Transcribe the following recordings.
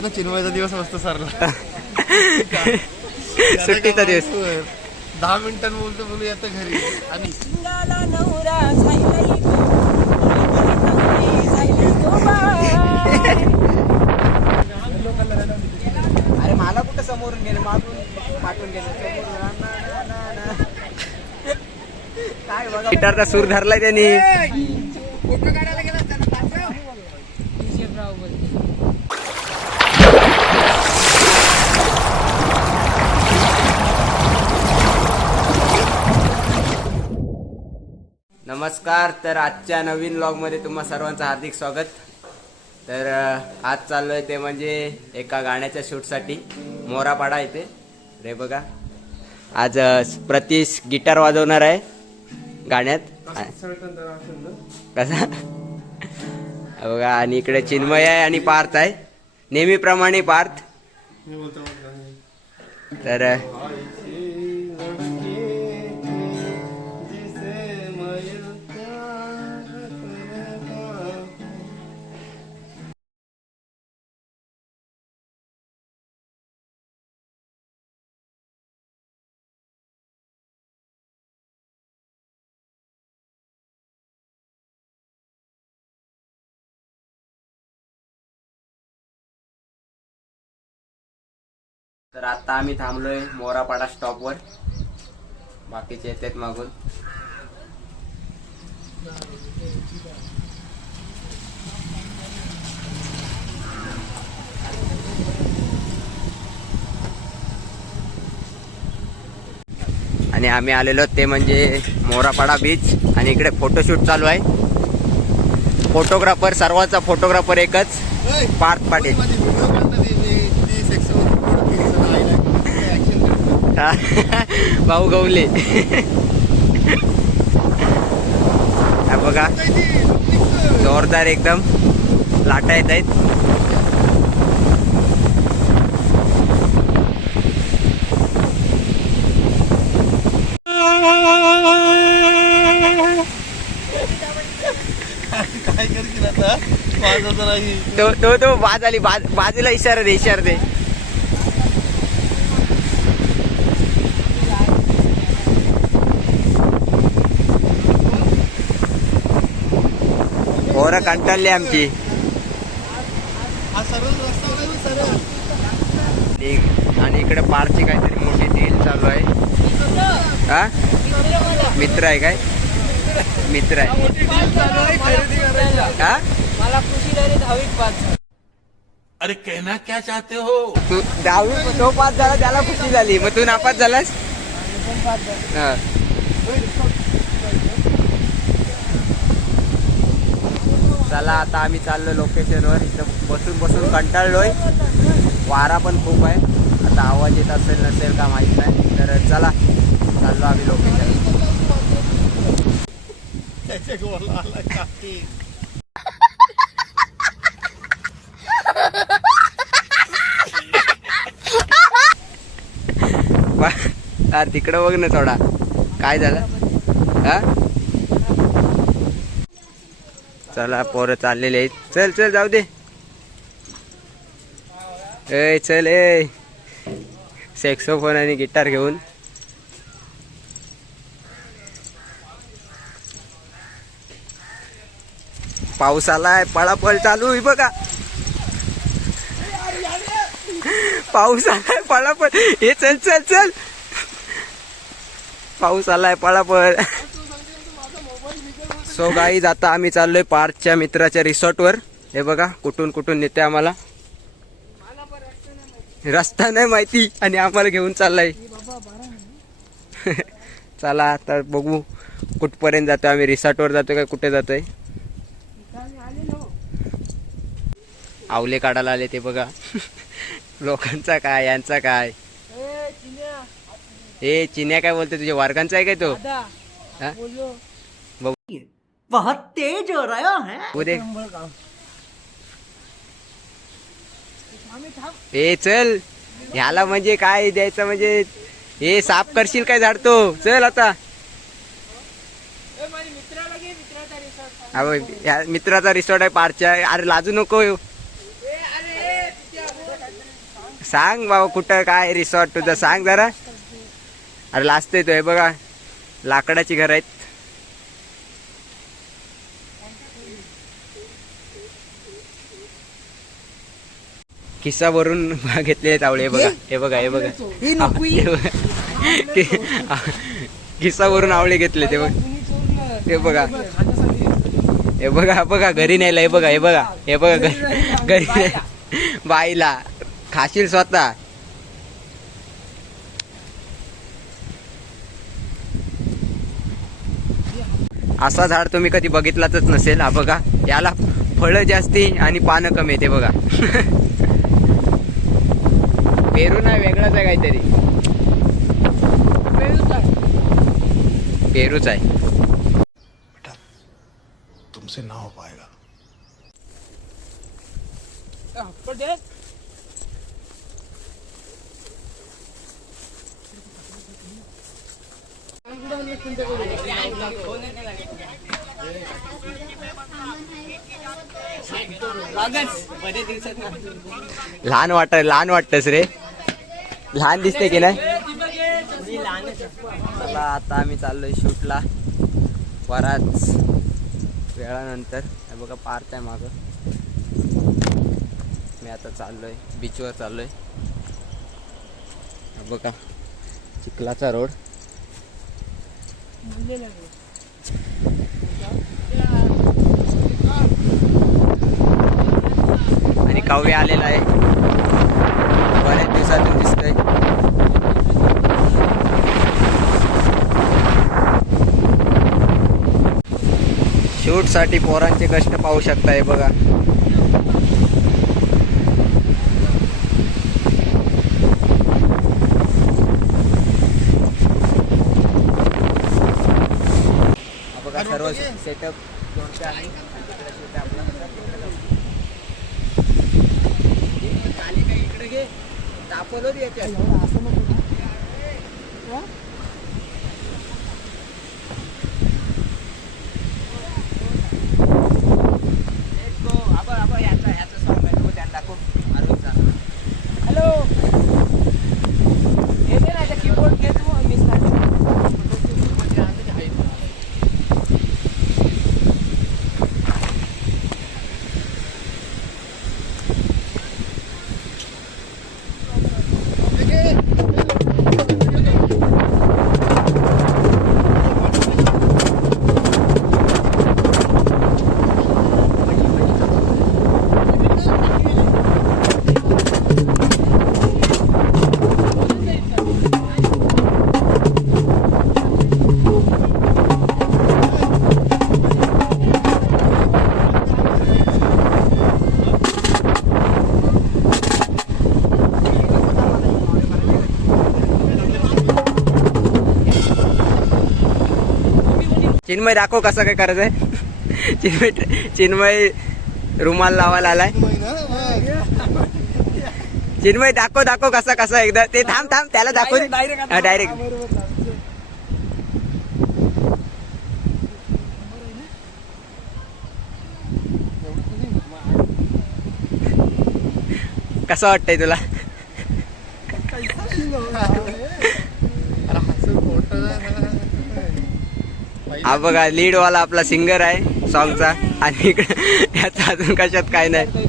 ना चिन्मयचा दिवस मस्त सरला. सुट्टीचा दिवस. दहा मिनिटां बोलतो बोलू आता घरी. आणि. अरे मला कुठं समोरून गेले मागून पाठवून गेले समोरून. ना, ना, ना, ना. काय बघा. गिटारचा सूर धरलाय त्यांनी. नमस्कार तर आजच्या नवीन मध्ये तुम्हा सर्वांचं हार्दिक स्वागत. तर आज चाललोय ते म्हणजे एका गाण्याच्या शूटसाठी मोरापाडा इथे. रे बघा. आज प्रतीश गिटार वाजवणार आहे गाण्यात. कसा हा बघा आणि इकडे चिन्मय आहे आणि पार्थ आहे. नेहमीप्रमाणे पार्थ. तर तर आता आम्ही थांबलोय मोरापाडा स्टॉपवर बाकीचे येतात मागून. आणि आम्ही आलेलो ते म्हणजे मोरापाडा बीच आणि इकडे फोटोशूट चालू आहे. फोटोग्राफर सर्वांचा फोटोग्राफर एकच पार्थ पाटील माझी व्हिडिओ काढणं ती- ती- ती sex मध्ये action भाऊ गवले. बघा. जोरदार एकदम लाटा येत आहेत. तो तो बाज आली. बाज बाजूला इशारा दे इशारा दे. पोरं कंटाळली आमची. हा आणि- इकडे पारची काहीतरी मोठी डील चालू आहे. हा? मित्र आहे काय? मित्र आहे. हा? मला खुशी झाली दहावीत पाच अरे कहना क्या चाहते हो? तू दहावी तो पास झाला त्याला खुशी झाली. मग तू नापास झालास? चला आता आम्ही चाललो लोकेशनवर इथं बसून बसून कंटाळलोय. वारा पण खूप आहे. आता आवाज येत असेल नसेल का माहीत नाही. तर चला चाललो आम्ही लोकेशन तिकडं बघ ना थोडा. काय झालं? हा चला पोरं चाललेले आहेत. चल चल जाऊ दे. ए चल ए. सेक्सोफोन आणि गिटार घेऊन. पाऊस आलाय पळापळ चालू आहे बघा. पाऊस आलाय पळापळ. हे चल चल चल. पाऊस आलाय पळापळ. सो गाईज आता आम्ही चाललोय पार्कच्या मित्राच्या रिसॉर्टवर. हे बघा कुठून कुठून नेते आम्हाला. रस्ता नाही माहिती आणि आम्हाला घेऊन चाललाय. चला आता बघू कुठपर्यंत जातो आम्ही. रिसॉर्टवर जातोय का कुठे जातोय? आवले काढायला आले ते बघा. लोकांचा काय यांचा काय? ए चिन्या. काय बोलते तुझ्या? वर्गांचा आहे काय तो? हा? बहुत तेज हो रहा है। बघू दे ए चल। ह्याला म्हणजे काय द्यायचं म्हणजे हे साफ करशील काय झाडतो चल आता. मित्राचा रिसॉर्ट आहे पारच्या अरे लाजू नको. सांग बाबा कुठं काय रिसॉर्ट तुझं. सांग जरा. अरे लास्ट येतो हे बघा. लाकडाची घर आहेत. खिस्सा भरून घेतलेले तावळे हे बघा हे बघा हे बघा. भरून आवळे घेतले ते बघ. हे बघा. हे बघा बघा घरी नेलं हे बघा हे बघा हे बघा घरी. बाईला. खाशील स्वतः. असा झाड तुम्ही कधी बघितलाच नसेल हा बघा. याला फळं जास्ती आणि पानं कमी येते बघा. पेरू नाही वेगळाच आहे काहीतरी. पेरूच आहे. तुमसे ना हो पाएगा लहान वाट लहान वाटतस रे. लहान दिसते की नाही? चला आता आम्ही चाललोय शूटला. बराच वेळानंतर. हे बघा पार्क आहे माग. मी आता चाललोय बीचवर चाललोय. बघा चिखलाचा रोड. आणि काव्य आलेला आहे. साठी पोरांचे कष्ट पाहू शकताय बघा. बघा सर्व सेटअप असं म्हणतो चिन्मय दाखव कसं काय करायचंय. चिन्मय चिन्मय रुमाल लावायला आलाय. चिन्मय दाखव दाखव कसा कसा एकदा. ते थांब थांब त्याला दाखव डायरेक्ट कसं वाटतंय तुला? हा बघा लीड वाला आपला सिंगर आहे सॉंगचा आणि इकडे याचा अजून कशात काय नाही.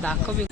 나커비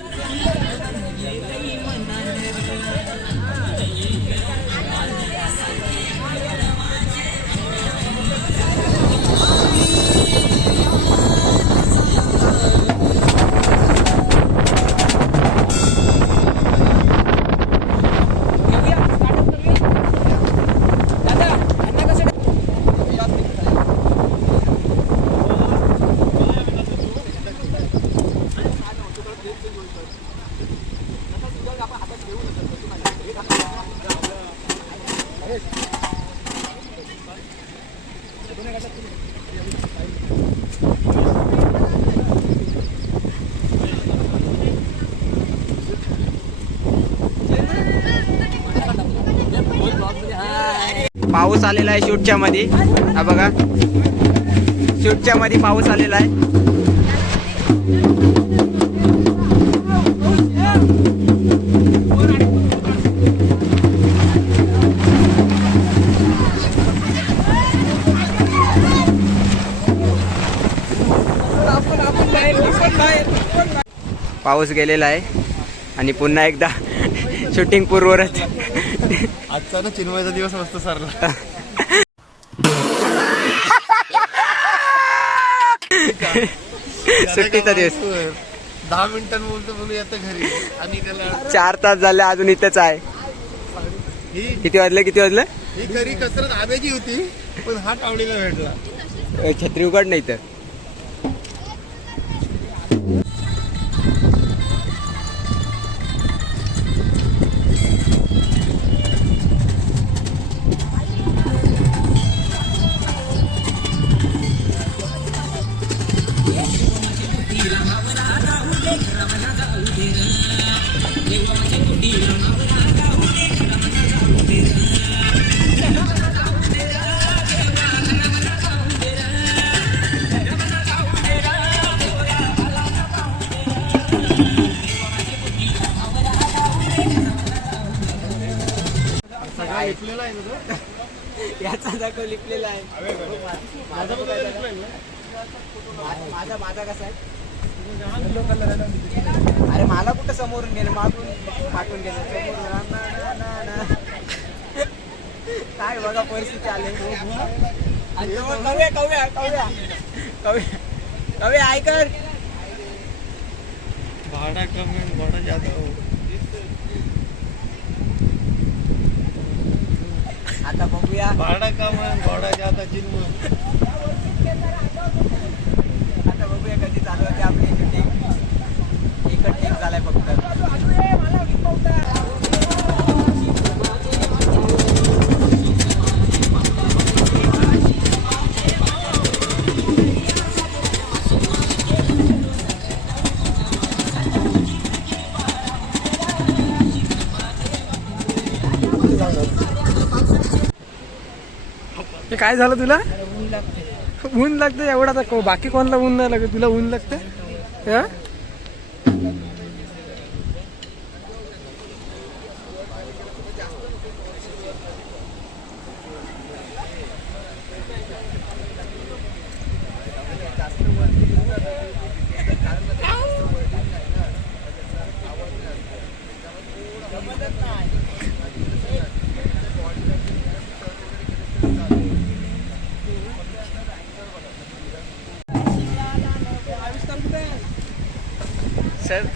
पाऊस आलेला आहे शूटच्या मध्ये हा बघा. शूटच्या मध्ये पाऊस आलेला आहे. पाऊस गेलेला आहे आणि पुन्हा एकदा शूटिंग पूर्वरच आजचा ना चिन्मयचा दिवस मस्त सरला. सुट्टीचा दिवस. दहा मिनिटांनी बोलतो बोलू आता घरी. आणि त्याला चार तास झाले अजून इथंच आहे. ही किती वाजलं किती वाजलं? ही घरी कसरत आब्याची होती पण हा टावडीला भेटला. छत्री उघड नाही तर. याचा दाखव लिपलेला आहे. माझा माझा माझा कसा आहे? अरे मला कुठं समोरून गेलं मागून गेलं. काय बघा परिस्थिती आली कव्या कव्या कव्या. कव्या कव्या ऐकर भाडा कमी भाडा जादा. आता बघूया. भाडा कम भाडा जादा चिन्मय आता बघूया कधी चालू होते आपली शूटिंग एकच टेक झालाय फक्त. हे काय झालं तुला? ऊन लागतं एवढा बाकी कोणाला ऊन नाही लागत? तुला ऊन लागतं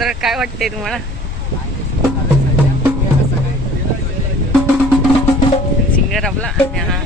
तर काय वाटतंय तुम्हाला? सिंगर आपला. आणि हा.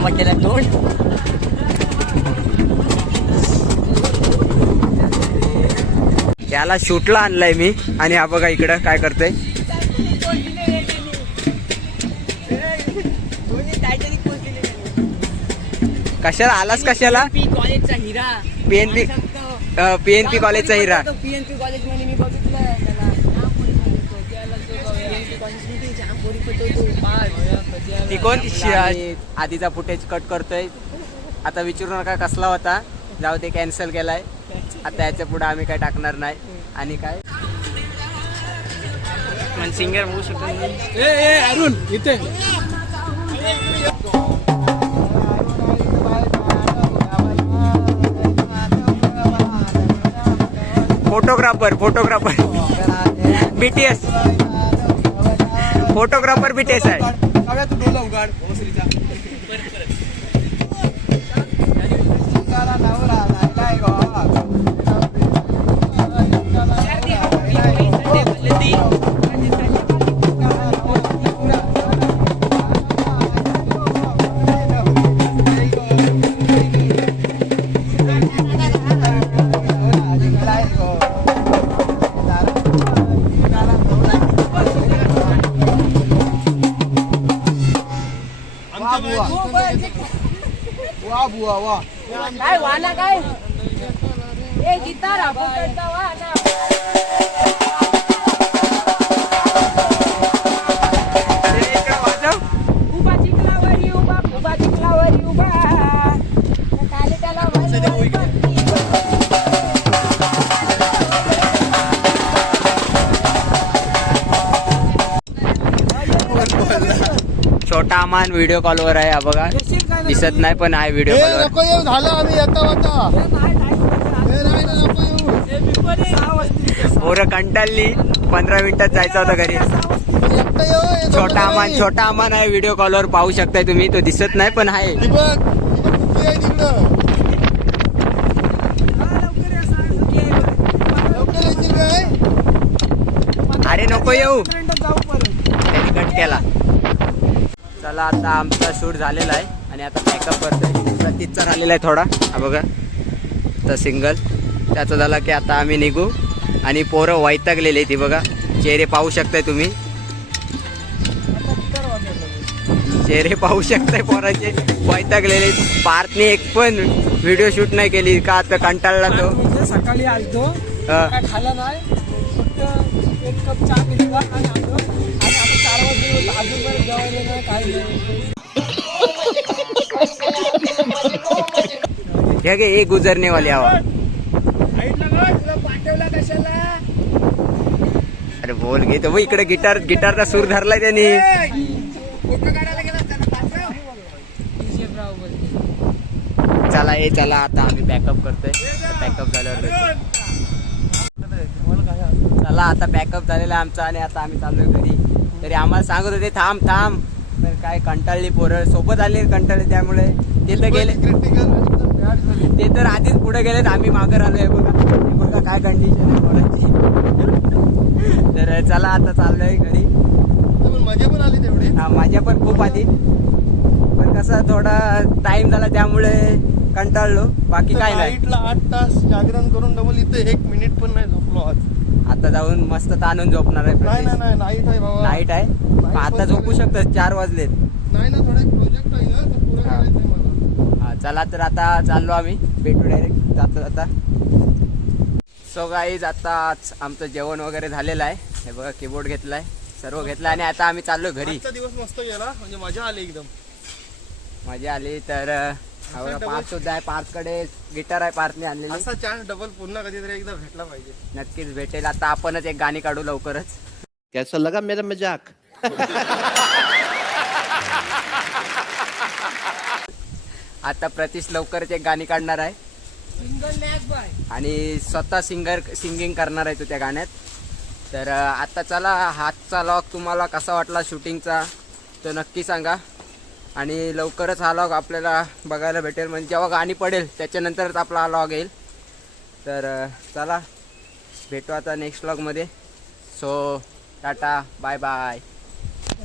आम्हाला केला दोन त्याला शूटला आणलाय मी. आणि हा बघा इकडं काय करतोय. कशाला? आलास कशाला? पीएनपी पीएनपी कॉलेजचा हिरा. पीएनपी कॉलेजमध्ये मी बघितलं त्याला जाम पोरी बघितलं. त्याला तो PNP कॉलेजमध्ये जाम पोरी पटवतो. पाच. ती कोण आणि आधीचा फुटेज कट करतोय. आता विचारू नका कसला होता. जाऊ ते कॅन्सल केलाय. आता याच्यापुढे आम्ही काय टाकणार नाही. आणि काय? पण सिंगर होऊ शकत. नाही ए ए अरुण इथे. Photographer photographer BTS photographer BTS आहे. बघा तू डोला उघाड. भोसरीचा लावला काय काय? ए आपण वाना. उभा चिखलावरी उभा उभा चिखलावरी उभा काले त्याला वाली वाली बघती. छोटा अमान व्हिडिओ कॉलवर आहे हा बघा. दिसत नाही पण आहे व्हिडिओ नको येऊ झालं आम्ही येता पोरं कंटाळली पंधरा मिनिटात जायचं होतं घरी. छोटा नाही. छोटा अमान आहे व्हिडिओ कॉलवर पाहू शकताय तुम्ही. तो दिसत नाही पण आहे. अरे नको येऊ. कट केला. चला आता आमचा शूट झालेला आहे. आणि आता पॅकअप करतोय. प्रतीकचा राहिलेला आहे थोडा. हा बघा. तर सिंगल त्याचा झाला की आता आम्ही निघू. आणि पोरं वैतागलेली ती बघा. चेहरे पाहू शकताय तुम्ही. चेहरे पाहू शकताय पोराचे. वैतागलेले. पार्थने एक पण व्हिडिओ शूट नाही केली. का आता कंटाळला तो? सकाळी आलतो. खाल्लं नाही. फक्त एक कप चहा पिला आणि आलो. आणि आता चार वाजले. अजून काही नाही. हे गे एक गुजरने वाली आवा. अरे बोल घे तो इकडे गिटार गिटारचा सूर धरलाय त्यांनी. चला ये चला आता आम्ही बॅकअप करतोय. बॅकअप झाल्यावर चला आता बॅकअप झालेला आहे आमचा आणि आता आम्ही चाललोय घरी. तरी आम्हाला सांगत होते थांब थांब. काय कंटाळली पोरं. सोबत आली कंटाळली त्यामुळे ते तर गेले. क्रिटिकल झाली. ते तर आधीच पुढे गेलेत आम्ही मागे आलोय बघा बघा काय कंडिशन आहे पोरांची. तर चला आता चाललोय घरी. मजा पण आली तेवढी. हा माझ्या पण खूप आधी पण कसं थोडा टाइम झाला त्यामुळे कंटाळलो. बाकी काय नाही. आठ तास जागरण करून डबल इथे एक मिनिट पण नाही झोपलो आज. आता जाऊन मस्त ताणून झोपणार आहे नाही नाही प्रतीक. नाही नाईट आहे बाबा. नाईट आहे. पण आता झोपू शकतात चार वाजलेत. नाही ना थोडा प्रोजेक्ट आहे ना तो पुरा. करायचा आहे मला. हा, चला तर आता चाललो आम्ही. भेटू डायरेक्ट जाता जाता सो गाईज आता आज आमचं जेवण वगैरे झालेलं आहे. हे बघा कीबोर्ड घेतलाय. सर्व घेतलं आणि आता आम्ही चाललो घरी. आजचा दिवस मस्त गेला म्हणजे मजा आली एकदम. मजा आली तर अं, हा बघा, पार्थ सुद्धा आहे पार्थकडे गिटार आहे पार्थने आणलेली. असा चान्स डबल पुन्हा कधीतरी एकदा भेटला पाहिजे. नक्कीच भेटेल. आता आपणच एक गाणी काढू लवकरच. कैसा लगा मेरा मजाक? आता प्रतीश लवकरच एक गाणी काढणार आहे. आणि स्वतः सिंगर सिंगिंग करणार आहे तो त्या गाण्यात. तर आता चला हातचा लॉक तुम्हाला कसा वाटला शूटिंगचा तो नक्की सांगा. आणि लवकरच हा लॉग आपल्याला बघायला भेटेल. म्हणजे जेव्हा गाणी पडेल त्याच्यानंतरच आपला हा लॉग येईल. तर चला भेटू आता नेक्स्ट लॉगमध्ये सो टाटा बाय बाय